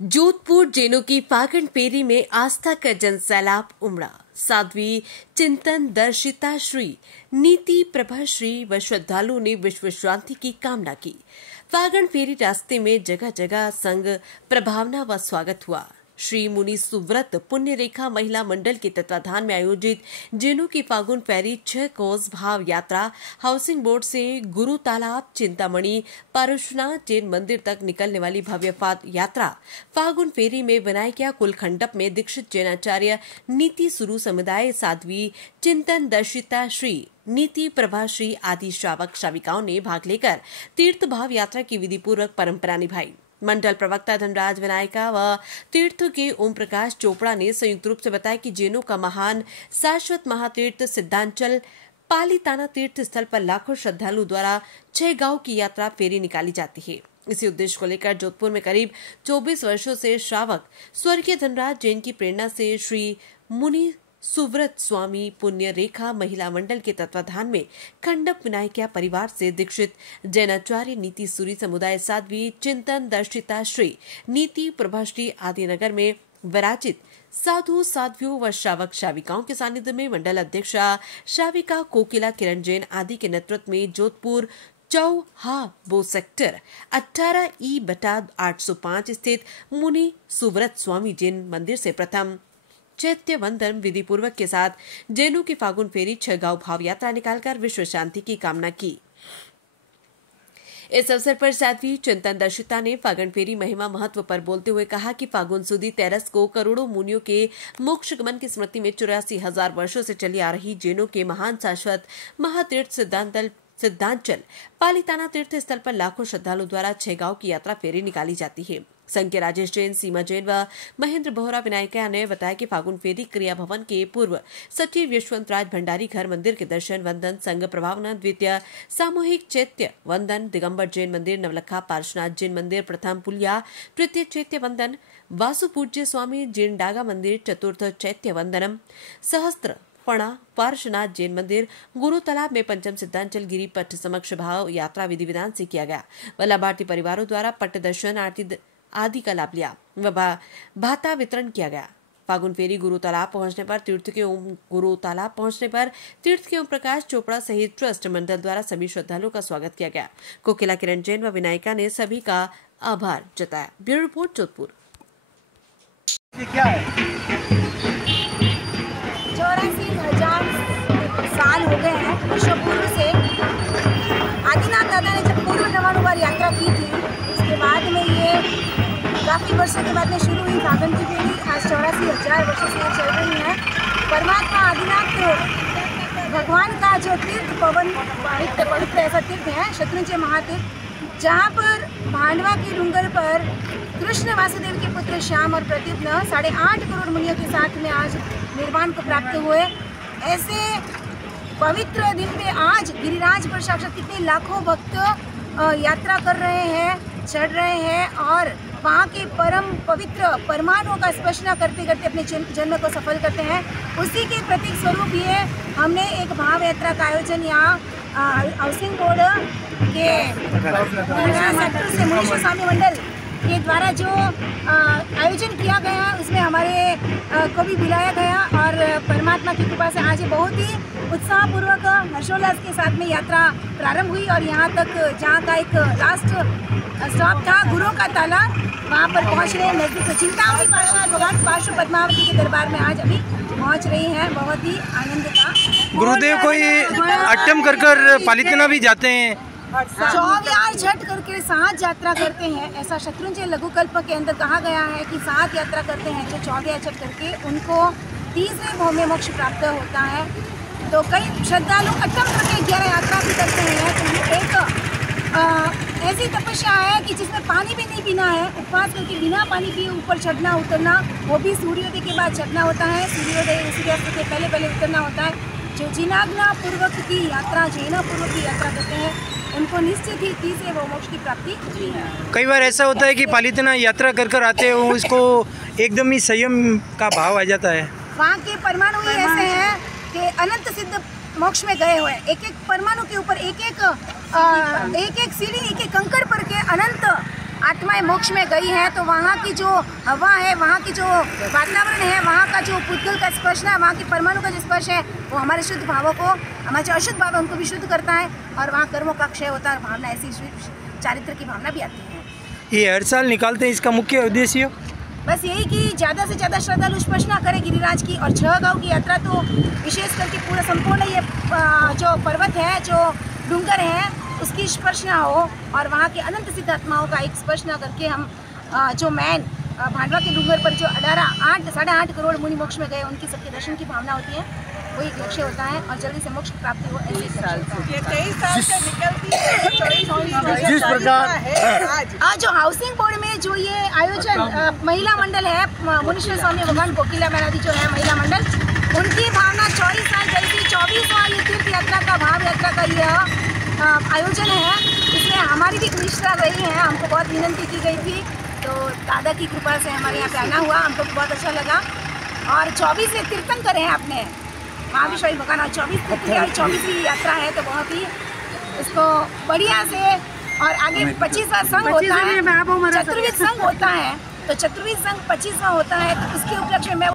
जोधपुर जैनों की फागण फेरी में आस्था का जनसैलाब उमड़ा। साध्वी चिंतन दर्शिता श्री नीति प्रभा श्री व श्रद्धालुओं ने विश्व शांति की कामना की। फागण फेरी रास्ते में जगह जगह संग प्रभावना व स्वागत हुआ। श्री मुनि सुव्रत पुण्य रेखा महिला मंडल के तत्वाधान में आयोजित जैनों की फागुन फेरी 6 कोस भाव यात्रा हाउसिंग बोर्ड से गुरु तालाब चिंतामणि पारुशनाथ जैन मंदिर तक निकलने वाली भव्य यात्रा फागुन फेरी में विनायकिया कुलखंडप में दीक्षित जैनाचार्य नीति सुरु समुदाय साध्वी चिंतन दर्शिता श्री नीति प्रभा श्री आदि श्रावक श्राविकाओं ने भाग लेकर तीर्थ भाव यात्रा की विधि पूर्वक परंपरा निभाई। मंडल प्रवक्ता धनराज विनायका व तीर्थ के ओम प्रकाश चोपड़ा ने संयुक्त रूप से बताया कि जैनों का महान शाश्वत महातीर्थ सिद्धांचल पालिताना तीर्थ स्थल पर लाखों श्रद्धालुओं द्वारा 6 गांव की यात्रा फेरी निकाली जाती है। इसी उद्देश्य को लेकर जोधपुर में करीब 24 वर्षों से श्रावक स्वर्गीय धनराज जैन की प्रेरणा से श्री मुनि सुव्रत स्वामी पुण्य रेखा महिला मंडल के तत्वाधान में खंडप विनायकिया परिवार से दीक्षित जैनाचार्य नीति सूरी समुदाय साध्वी चिंतन दर्शिता श्री नीति प्रभाश्री आदि नगर में विराजित साधु साध्वियों व श्रावक श्राविकाओं के सानिध्य में मंडल अध्यक्षा श्राविका कोकिला किरण जैन आदि के नेतृत्व में जोधपुर चौहाबो सेक्टर 18E/805 स्थित मुनि सुव्रत स्वामी जैन मंदिर से प्रथम चैत्य वंदन विधि पूर्वक के साथ जैनों की फागुन फेरी 6 गांव भाव यात्रा निकालकर विश्व शांति की कामना की। इस अवसर पर साध्वी चिंतन दर्शिता ने फागण फेरी महिमा महत्व पर बोलते हुए कहा कि फागुन सुदी तेरस को करोड़ों मुनियों के मोक्ष गमन की स्मृति में 84,000 वर्षों से चली आ रही जैनों के महान शाश्वत महातीर्थ सिद्धांचल पालिताना तीर्थ स्थल पर लाखों श्रद्धालुओं द्वारा 6 गांव की यात्रा फेरी निकाली जाती है। संघ के राजेश जैन, सीमा जैन व महेंद्र बोहरा विनायका ने बताया कि फागुन फेरी क्रिया भवन के पूर्व सचिव यशवंत राज भंडारी घर मंदिर के दर्शन वंदन संघ प्रभावना द्वितीय सामूहिक चैत्य वंदन दिगंबर जैन मंदिर नवलखा पार्श्वनाथ जैन मंदिर प्रथम पुलिया तृतीय चैत्य वंदन वासु पूज्य स्वामी जैन डागा मंदिर चतुर्थ चैत्य वंदनम सहस्त्र फणा पार्श्वनाथ जैन मंदिर गुरु तालाब में पंचम सिद्धांचल गिरी पट समक्ष भाव यात्रा विधि विधान से किया गया। लाभार्थी परिवारों द्वारा पट दर्शन आरती आदि का लाभ लिया व भाता वितरण किया गया। फागुन फेरी गुरु तालाब पहुंचने पर तीर्थ के ओम प्रकाश चोपड़ा सहित ट्रस्ट मंडल द्वारा सभी श्रद्धालुओं का स्वागत किया गया। कोकिला किरण जैन व विनायका ने सभी का आभार जताया। Bureau report Jodhpur. क्या है 84,000 साल हो गए हैं वर्षों पूर्व से आदिनाथ दादा ने जब पूर्व नवानुवार यात्रा की थी, उसके बाद में ये काफ़ी वर्षों के बाद में शुरू हुई फागण की फेरी आज 84,000 वर्षों से चल रही है। परमात्मा आदिनाथ भगवान का जो तीर्थ पवित्र ऐसा तीर्थ है शत्रुंजय महातीर्थ, जहाँ पर भांडवा के डूंगर पर कृष्ण वासुदेव के पुत्र श्याम और प्रद्युम्न 8.5 करोड़ मुनियों के साथ में आज निर्वाण को प्राप्त हुए। ऐसे पवित्र दिन पे आज गिरिराज पर साक्षात कितने लाखों भक्त यात्रा कर रहे हैं, चढ़ रहे हैं और वहाँ के परम पवित्र परमाणुओं का स्पर्श करते करते अपने जन्म को सफल करते हैं। उसी के प्रतीक स्वरूप ये हमने एक भाव यात्रा का आयोजन यहाँ हाउसिंग बोर्ड के सेक्टर से मुनीश्वर स्वामी मंडल के द्वारा जो आयोजन किया गया, उसमें हमारे को भी बुलाया गया और परमात्मा की कृपा से आज बहुत ही उत्साहपूर्वक हर्षोल्लास के साथ में यात्रा प्रारंभ हुई और यहाँ तक जहाँ का एक लास्ट स्टॉप था गुरु का तालाब, वहाँ पर पहुँच रहे नजदीक चिंतामणि पार्श्वनाथ भगवान पार्श्व पद्मावती के दरबार में आज अभी पहुँच रही हैं। बहुत ही आनंद का। गुरुदेव को ये अट्टम कर पालितना भी जाते हैं, चौव्यार छठ करके 7 यात्रा करते हैं। ऐसा शत्रुंजय लघुकल्प के अंदर कहा गया है कि 7 यात्रा करते हैं जो चौव्यार छठ करके उनको तीसरे भाव में मोक्ष प्राप्त होता है। तो कई श्रद्धालु अट्टम करके 11 यात्रा भी करते हैं। तो ये एक ऐसी तपस्या है कि जिसमें पानी भी नहीं पीना है, उपवास करके बिना पानी पिए ऊपर चढ़ना उतरना, वो भी सूर्योदय के बाद चढ़ना होता है, सूर्यास्त के पहले उतरना होता है। जो जिनाग्ना पूर्वक की यात्रा जैना पूर्वक की यात्रा करते हैं उनको निश्चित ही तीसरे वो मोक्ष की प्राप्ति होती है। कई बार ऐसा होता है कि पालितना यात्रा कर आते हो, उसको एकदम ही संयम का भाव आ जाता है। वहाँ के परमाणु ही ऐसे हैं कि अनंत सिद्ध मोक्ष में गए हुए, एक एक परमाणु के ऊपर एक एक सीढ़ी, एक एक कंकड़ पर के अनंत आत्माएं मोक्ष में गई हैं तो वहाँ की जो हवा है, वहाँ की जो वातावरण है, वहाँ का जो पुद्गल का स्पर्श है, वहाँ की परमाणु का जो स्पर्श है, वो हमारे शुद्ध भावों को, हमारे जो अशुद्ध भाव है उनको भी शुद्ध करता है और वहाँ कर्मों का क्षय होता है और भावना ऐसी चारित्र की भावना भी आती है। ये हर साल निकालते हैं, इसका मुख्य उद्देश्य बस यही कि ज़्यादा से ज़्यादा श्रद्धालु स्पर्शना करें गिरिराज की। और 6 गांव की यात्रा तो विशेष करके पूरा संपूर्ण ये जो पर्वत है, जो डूंगर है, उसकी स्पर्शना हो और वहाँ के अनंत सिद्ध आत्माओं का एक स्पर्शना करके हम जो मैन भांडवा के डूंगर पर जो 8.5 करोड़ मुनि मोक्ष में गए, उनकी सबके दर्शन की भावना होती है, वही लक्ष्य होता है और जल्दी से मोक्ष प्राप्ति हो, ऐसे साल से 23 साल से निकलती है। जिस प्रकार आज जो हाउसिंग बोर्ड में जो ये आयोजन महिला मंडल है, मुनीश्वर स्वामी भगवान कोकिला मैनादी जो है महिला मंडल, उनकी भावना 24 साल जैसी 24वां ये तीर्थ यात्रा का भाव यात्रा का यह आयोजन है। इसमें हमारी भी निष्ठा रही है, हमको बहुत विनती की गई थी, तो दादा की कृपा से हमारे यहाँ पे आना हुआ, हमको बहुत अच्छा लगा। और 24वें कीर्तन करे हैं अपने महाविश्वाई भगवान, और 24वीं यात्रा है, तो बहुत ही इसको बढ़िया से। और आगे 25वां संघ होता है, चतुर्विध संघ होता है, तो चतुर्विध संघ 25वां होता है, तो उसके उपलक्ष्य में